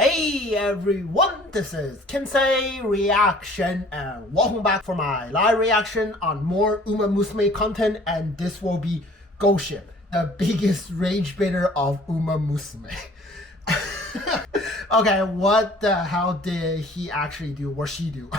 Hey everyone, this is Kensei Reaction and welcome back for my live reaction on more Umamusume content, and this will be GOLSHI, the biggest Ragebaiter of Umamusume. Okay, what the hell did he actually do or she do?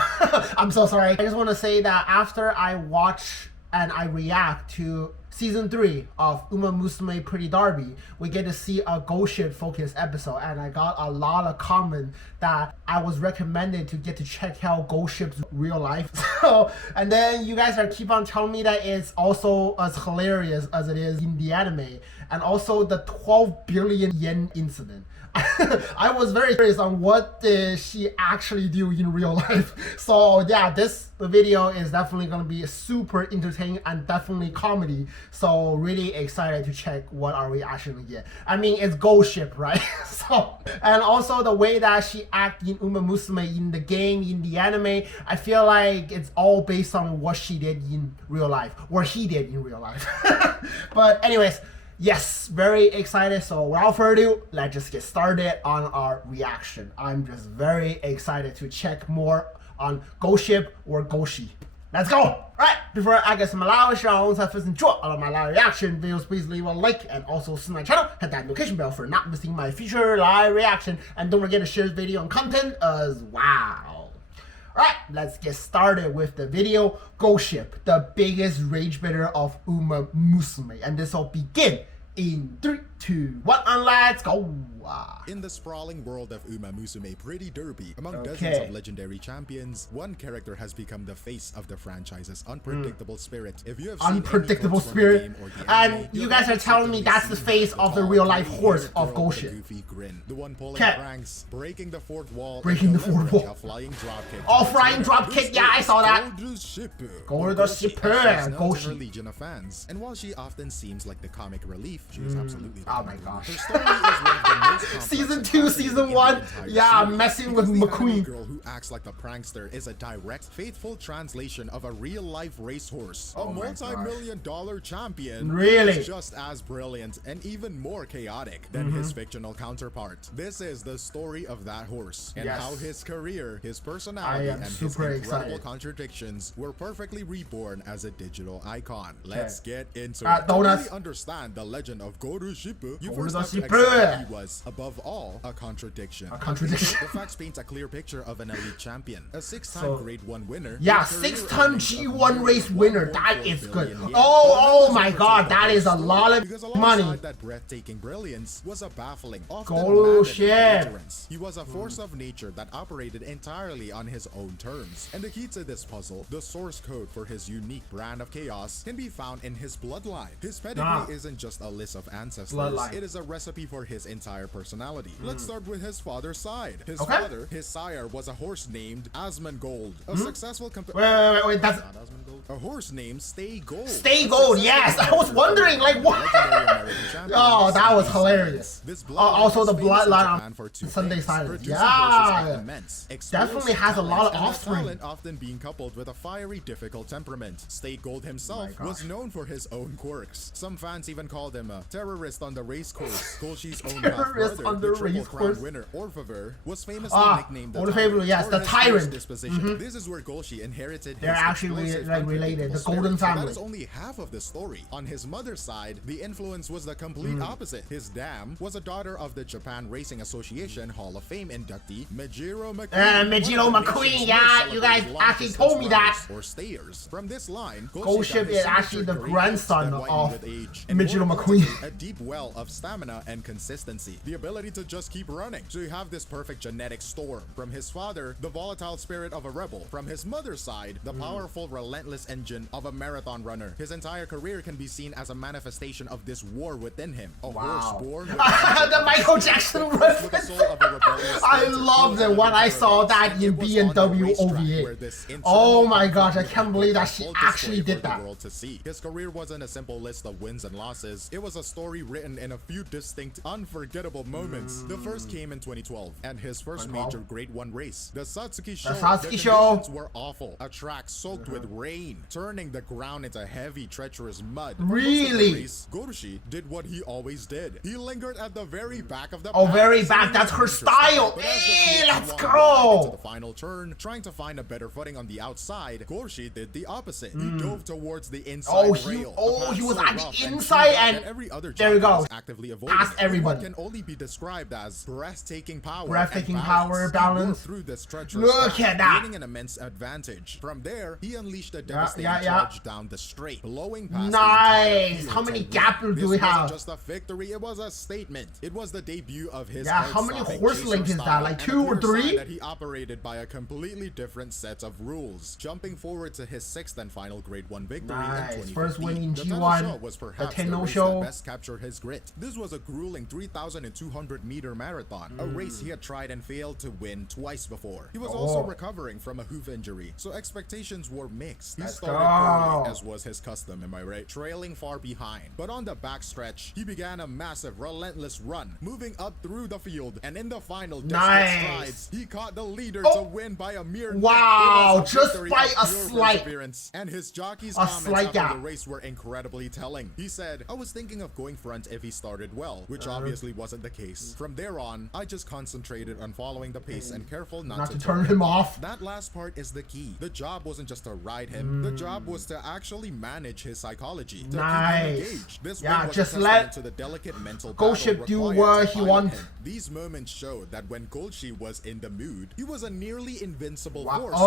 I'm so sorry. I just want to say that after I watch and I react to Season 3 of Umamusume Pretty Derby, we get to see a GOLSHI focused episode, and I got a lot of comments that I was recommended to get to check out GOLSHI's real life. So, and then you guys are keep on telling me that it's also as hilarious as it is in the anime, and also the 12 billion yen incident. I was very curious on what did she actually do in real life. So yeah, this video is definitely going to be super entertaining and definitely comedy. So really excited to check what our reaction will get. I mean, it's GOLSHI, right? So, and also the way that she acts in Umamusume in the game, in the anime, I feel like it's all based on what she did in real life, or he did in real life. But anyways, yes, very excited. So without further ado, let's just get started on our reaction. I'm just very excited to check more on GOLSHI or GOLSHI. Let's go! Alright, before I get some live shows, if you enjoy all of my live reaction videos, please leave a like and also subscribe to my channel. Hit that notification bell for not missing my future live reaction. And don't forget to share this video and content as well. Alright, let's get started with the video. GOLSHI, the biggest Ragebaiter of Umamusume. And this will begin in 3, 2, 1, and let's go! In the sprawling world of Umamusume Pretty Derby, among dozens of legendary champions, one character has become the face of the franchise's unpredictable spirit. If you have seen unpredictable spirit, and you guys are telling me that's the face of the real life horse of GOLSHI. The one pulling pranks, breaking the fourth wall, a flying drop kick. Oh, flying drop kick! Yeah, I saw that. GOLSHI. Legion of fans, and while she often seems like the comic relief, she is absolutely. Oh my gosh. Her story is one of the most Season 2, Season 1, yeah, messing with McQueen. Girl who acts like the prankster is a direct, faithful translation of a real-life racehorse. A multi-million-dollar champion. Really? Is just as brilliant and even more chaotic than his fictional counterpart. This is the story of that horse and how his career, his personality, and his incredible contradictions were perfectly reborn as a digital icon. Let's get into it. To really understand the legend of GOLSHI, you first have to accept he was, above all, a contradiction. The facts paint a clear picture of an elite champion, a 6-time Grade 1 winner. Yeah, 6-time G1 race winner. That is good. Oh my God, that is a lot of money. That breathtaking brilliance was a baffling, GOLSHI. He was a force of nature that operated entirely on his own terms. And the key to this puzzle, the source code for his unique brand of chaos, can be found in his bloodline. His pedigree isn't just a list of ancestors. It is a recipe for his entire personality. Let's start with his father's side. His father, his sire, was a horse named Asmongold, a successful Wait, that's not Asmongold. A horse named Stay Gold. Stay Gold, yes! I was wondering, like, what? Oh, that was hilarious. Also, the bloodline on Sunday Silence. Yeah, definitely has a lot of offspring. Often being coupled with a fiery, difficult temperament. Stay Gold himself was known for his own quirks. Some fans even called him a terrorist on the race course. GOLSHI's own half-brother, the Triple Crown winner Orphever, was famously nicknamed the yes, the Tyrant. This is where GOLSHI inherited They're actually related, the Golden Family. That is only half of the story. On his mother's side, the influence was the complete opposite. His dam was a daughter of the Japan Racing Association Hall of Fame inductee Mijiro McQueen. Yeah, you guys actually told me that. Or stayers. From this line, GOLSHI is actually the grandson of Mijiro McQueen. A deep well of stamina and consistency. The ability to just keep running. So you have this perfect genetic storm. From his father, the volatile spirit of a rebel. From his mother's side, the powerful, relentless engine of a marathon runner. His entire career can be seen as a manifestation of this war within him. A horse born with the Michael Jackson reference. I loved it when I saw that in B&W OVA. Oh my gosh, I can't believe that she actually did that. His career wasn't a simple list of wins and losses. It was a story written happened in a few distinct, unforgettable moments. The first came in 2012, and his first major Grade 1 race. The Satsuki Show. The conditions were awful. A track soaked with rain, turning the ground into heavy, treacherous mud. Really? Race, GOLSHI did what he always did. He lingered at the very back of the pack. Very back. That's her style. Hey, let's go. To the final turn, trying to find a better footing on the outside, GOLSHI did the opposite. He dove towards the inside rail. He was at the inside, and every other there we go. Actively avoiding past everybody. What can only be described as breathtaking power. Balance. Through this Look at that. Gaining an immense advantage. From there, he unleashed a devastating charge down the straight, blowing past Nice. How many gappers do we have? This wasn't just a victory, it was a statement. It was the debut of his how many horse lengths is that? Like 2 or 3? That he operated by a completely different set of rules. Jumping forward to his 6th and final Grade 1 victory in 2015. First win in the G1. Was perhaps the race that best captured his grit. This was a grueling 3,200 meter marathon, a race he had tried and failed to win twice before. He was also recovering from a hoof injury, so expectations were mixed. He started poorly, as was his custom, am I right? Trailing far behind. But on the backstretch, he began a massive, relentless run, moving up through the field, and in the final desperate strides, he caught the leader to win by a mere just by a slight. And his jockey's comments after the race were incredibly telling. He said, "I was thinking of going front if he started well," which obviously wasn't the case. From there on, I just concentrated on following the pace and careful not to turn him off. That last part is the key. The job wasn't just to ride him. The job was to actually manage his psychology. To keep him engaged. This was just let to the delicate mental GOLSHI do what he wants. These moments showed that when GOLSHI was in the mood, he was a nearly invincible force.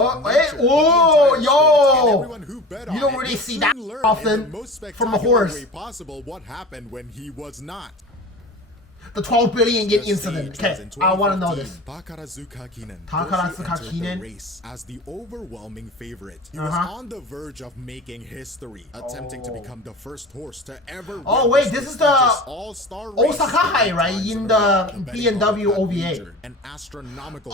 You don't really see that often from a horse. Possible what happened when he was not. The 12 billion yen incident. Okay, I want to know this. Takarazuka Kinen race as the overwhelming favorite. He was on the verge of making history, attempting to become the first horse to ever wait, this is the all-star Osaka High, right? In the BMW OVA. An astronomical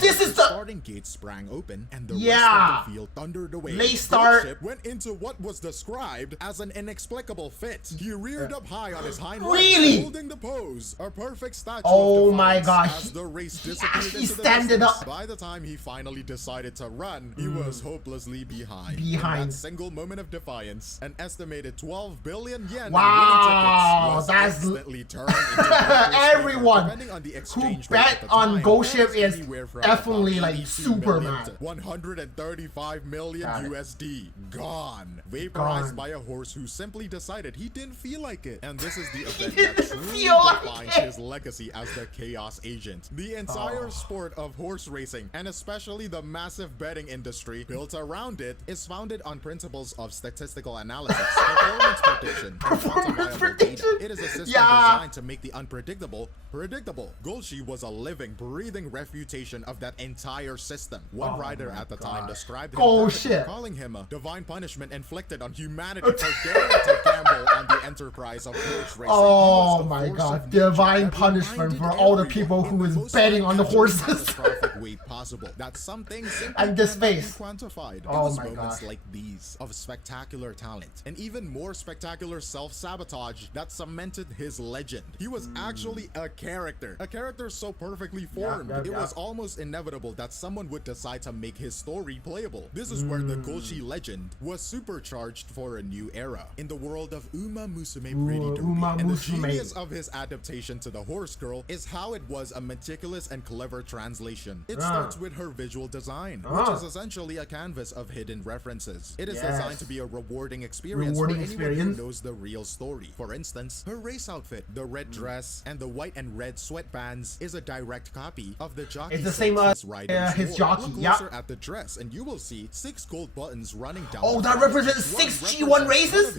this is the starting gate sprang open and the rest of the field thundered away. Late start went into what was described as an inexplicable fit. He reared up high on his hind legs, holding the pose. A perfect statue of my god. As the race disappeared into standing up. By the time he finally decided to run, he was hopelessly behind. In that single moment of defiance, an estimated 12 billion yen that's instantly turned into everyone who bet on GOLSHI is definitely like Superman. 135 million USD gone. Vaporized by a horse who simply decided he didn't feel like it. And this is the event that truly defines his legacy as the Chaos Agent. The entire sport of horse racing, and especially the massive betting industry built around it, is founded on principles of statistical analysis, performance prediction, and quantifiable data. It is a system designed to make the unpredictable predictable. GOLSHI was a living, breathing refutation of that entire system. One rider at the time described him calling him a divine punishment inflicted on humanity for daring to gamble on the enterprise of horse racing. Oh my god, divine punishment for all the people who was betting on the horses. Way possible. That some things and this face quantified. It was moments like these of spectacular talent and even more spectacular self-sabotage that cemented his legend. He was actually a character so perfectly formed. It was almost inevitable that someone would decide to make his story playable. This is where the GOLSHI legend was supercharged for a new era in the world of Umamusume Pretty Derby. And the genius of his adaptation to the horse girl is how it was a meticulous and clever translation. It starts with her visual design, which is essentially a canvas of hidden references. It is designed to be a rewarding experience for anyone who knows the real story. For instance, her race outfit, the red dress, and the white and red sweatbands is a direct copy of the jockey. It's the same his jockey. Look closer at the dress, and you will see 6 gold buttons running down. Oh, that represents 6 G1 races.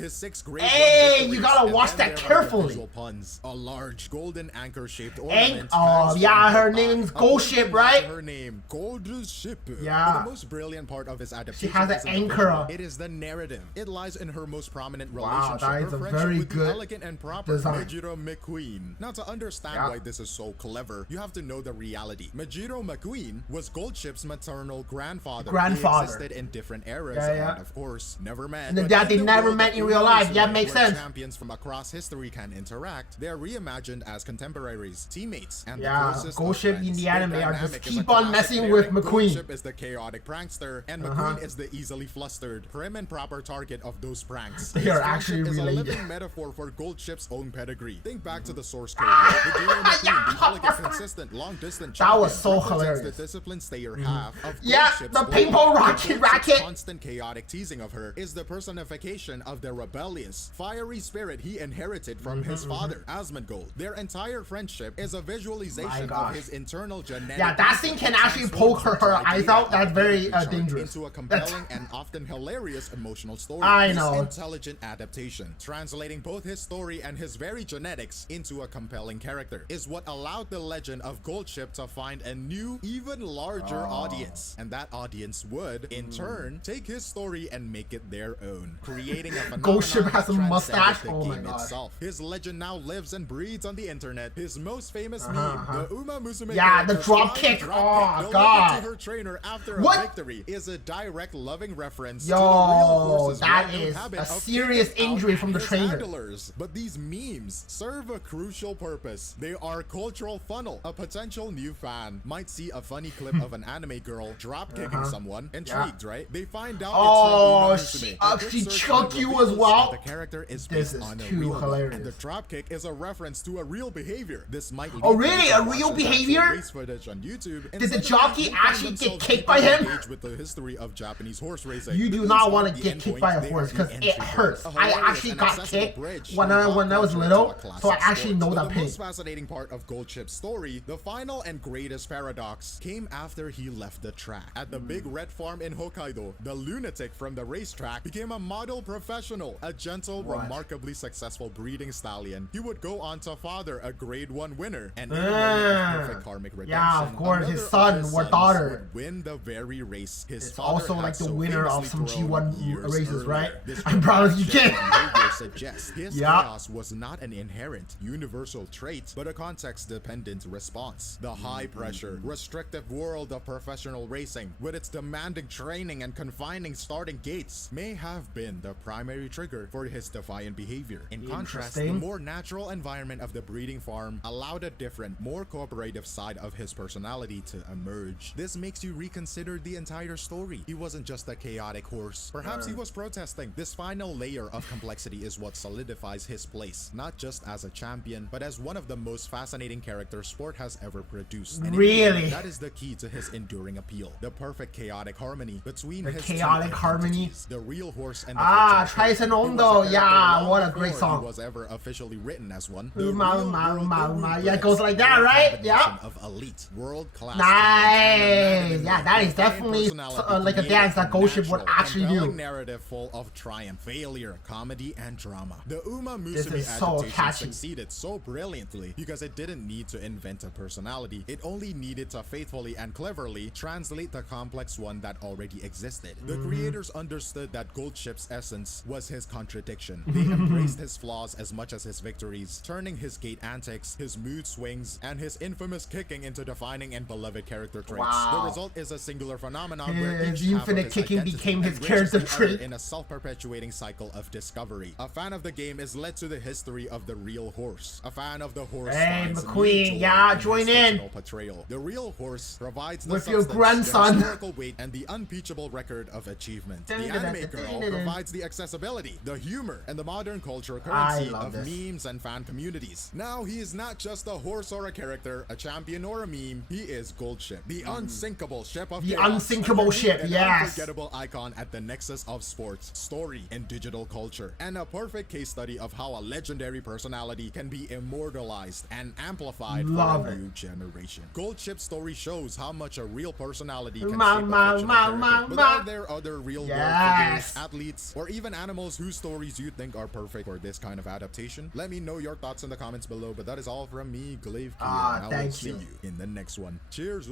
Hey, you gotta watch that carefully. Puns, a large golden anchor-shaped ornament. Her name's GOLSHI, right? her name, GOLSHI. Yeah. But the most brilliant part of his adaptation She has an anchor. it is the narrative. It lies in her most prominent Wow, relationship, that is her a friendship very with good the elegant and proper design. Majiro McQueen. Now, to understand why this is so clever, you have to know the reality. Majiro McQueen was GOLSHI's maternal grandfather. They existed in different eras and, of course, never met. And that they never met in real life. Yeah, makes sense. Champions from across history can interact. They are reimagined as contemporaries, teammates, and GOLSHI in the anime are just keep on messing with McQueen. GOLSHI is the chaotic prankster, and McQueen is the easily flustered, prim and proper target of those pranks. They are actually related. Is a living metaphor for GOLSHI's own pedigree. Think back to the source code. The elegant, consistent, long-distance champion. That was so hilarious. The disciplined stayer half of the ping pong racket. Constant chaotic teasing of her is the personification of the rebellious, fiery spirit he inherited from his father, Asmongold. Their entire friendship is a visualization of his internal genetic. Yeah, that thing can actually poke her eyes out. That's very dangerous. Into a compelling and often hilarious emotional story. I know. This intelligent adaptation, translating both his story and his very genetics into a compelling character, is what allowed the legend of GOLSHI to find a new, even larger audience. And that audience would, in turn, take his story and make it their own, creating a phenomenon GOLSHI has a mustache. the game itself. His legend now lives and breathes on the internet. His most famous meme, the Umamusume, the drop kick. Oh god. To her trainer after a victory is a direct loving reference to the Yo, real that is a serious injury from the trainer. Handlers. But these memes serve a crucial purpose. They are a cultural funnel. A potential new fan might see a funny clip of an anime girl drop kicking someone. Intrigued, right? They find out it's from Umamusume. She choked you as well. The character is This based is on a too real hilarious. and the drop kick is a reference to a real behavior. This might lead really? to A real behavior? race footage on YouTube. Did the jockey actually get kicked by him? With the history of Japanese horse racing. You do not want to get kicked by a horse because it hurts. I actually got kicked when I was little, so I actually know that pain. The most fascinating part of GOLSHI's story, the final and greatest paradox, came after he left the track. At the big red farm in Hokkaido, the lunatic from the racetrack became a model professional, a gentle, remarkably successful breeding stallion. He would go on to father a grade 1 winner and in a moment of perfect karmic redemption. Yeah, of course, his son or daughter would win the very race his it's father also had like the so winner of some famously G1 thrown races, earlier. right? This I'm proud of you, kid. behavior suggests his chaos was not an inherent, universal trait, but a context-dependent response. The high-pressure, restrictive world of professional racing, with its demanding training and confining starting gates, may have been the primary trigger for his defiant behavior. In contrast, the more natural environment of the breeding farm allowed a different, more cooperative side of his personality to emerge. This makes you reconsider the entire story. He wasn't just a chaotic horse. Perhaps he was protesting. This final layer of complexity is what solidifies his place, not just as a champion, but as one of the most fascinating characters sport has ever produced. And really? That is the key to his enduring appeal. The perfect chaotic harmony between his chaotic harmony. The real horse and the Tyson Ondo. Yeah, what a great song. He was ever officially written as one. Yeah, it goes like that, right? Yeah. Of elite, world-class. Nice. Yeah, that is definitely like a dance that GOLSHI would actually do. Narrative full of triumph, failure, comedy, and drama. The Umamusume so adaptation succeeded so brilliantly because it didn't need to invent a personality. It only needed to faithfully and cleverly translate the complex one that already existed. The creators understood that GOLSHI's essence was his contradiction. They embraced his flaws as much as his victories, turning his gait antics, his mood swings, and his infamous kicking into defining and beloved character traits. The result is a singular phenomenon where each the infinite kicking became his character trait in a self-perpetuating cycle of discovery. A fan of the game is led to the history of the real horse. A fan of the horse finds McQueen, join in. Portrayal. The real horse provides the with your grandson, the historical weight, and the unimpeachable record of achievement. The anime girl provides the accessibility, the humor, and the modern cultural currency of memes and fan communities. Now he is not just a horse or a character, a champion or a meme. He is GOLSHI, the unsinkable ship of chaos. Unsinkable ship, yes. Unforgettable icon at the nexus of sports, story, and digital culture, and a perfect case study of how a legendary personality can be immortalized and amplified for a new generation. GOLSHI's story shows how much a real personality can shape a fictional character. But are there other real-world figures, athletes, or even animals whose stories you think are perfect for this kind of adaptation? Let me know your thoughts in the comments below. But that is all from me, Glaivekiyo. I will see you in the next one. Cheers. Cheers.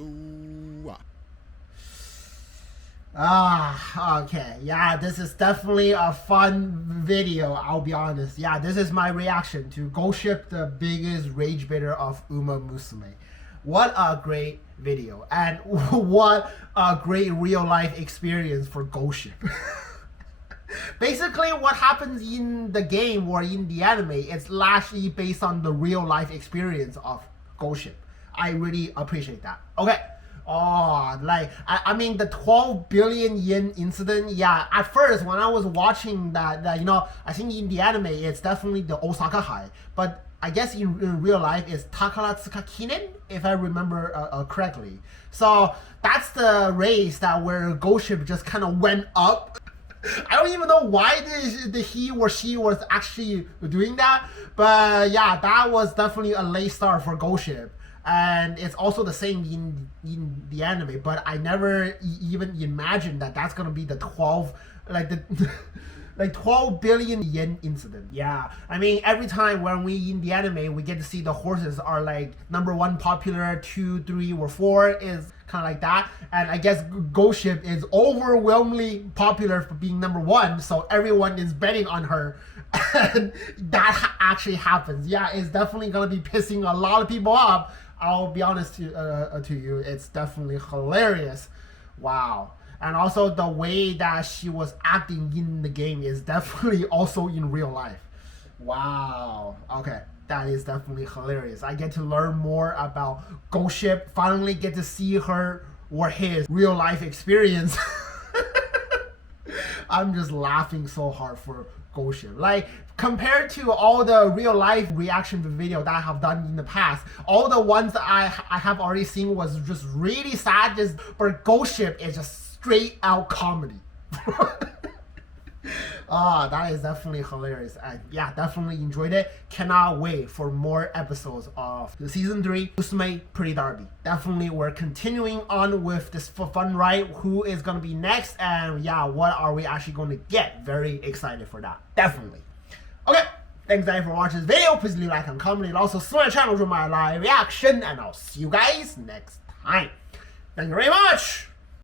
Okay. Yeah, this is definitely a fun video, I'll be honest. Yeah, this is my reaction to GOLSHI, the biggest Ragebaiter of Umamusume. What a great video, and what a great real life experience for GOLSHI. Basically, what happens in the game or in the anime is largely based on the real life experience of GOLSHI. I really appreciate that. Okay. Oh, like, I mean, the 12 billion yen incident, yeah, at first, when I was watching that, you know, I think in the anime, it's definitely the Osaka High, but I guess in real life, it's Takaratsuka Kinen, if I remember correctly. So, that's the race that where GOLSHI just kind of went up. I don't even know why the he or she was actually doing that, but yeah, that was definitely a late start for GOLSHI. And it's also the same in the anime, but I never even imagined that that's gonna be the 12 billion yen incident. Yeah, I mean, every time when we in the anime we get to see the horses are like number 1 popular, 2, 3, or 4 is kind of like that, and I guess GOLSHI is overwhelmingly popular for being number 1, so everyone is betting on her. And that actually happens. Yeah, it's definitely gonna be pissing a lot of people off. I'll be honest to you, it's definitely hilarious. Wow. And also the way that she was acting in the game is definitely also in real life. Wow. Okay, that is definitely hilarious. I get to learn more about GOLSHI, finally get to see her or his real life experience. I'm just laughing so hard for GOLSHI. Like, compared to all the real life reaction video that I have done in the past, all the ones that I have already seen was just really sad, but GOLSHI is just straight out comedy. That is definitely hilarious. And yeah, definitely enjoyed it. Cannot wait for more episodes of the season 3 Musume Pretty Derby. Definitely we're continuing on with this fun ride. Who is gonna be next, and yeah, what are we actually gonna get? Very excited for that. Definitely. Okay, thanks guys for watching this video. Please leave a like and comment, and also subscribe to my channel for my live reaction, and I'll see you guys next time. Thank you very much.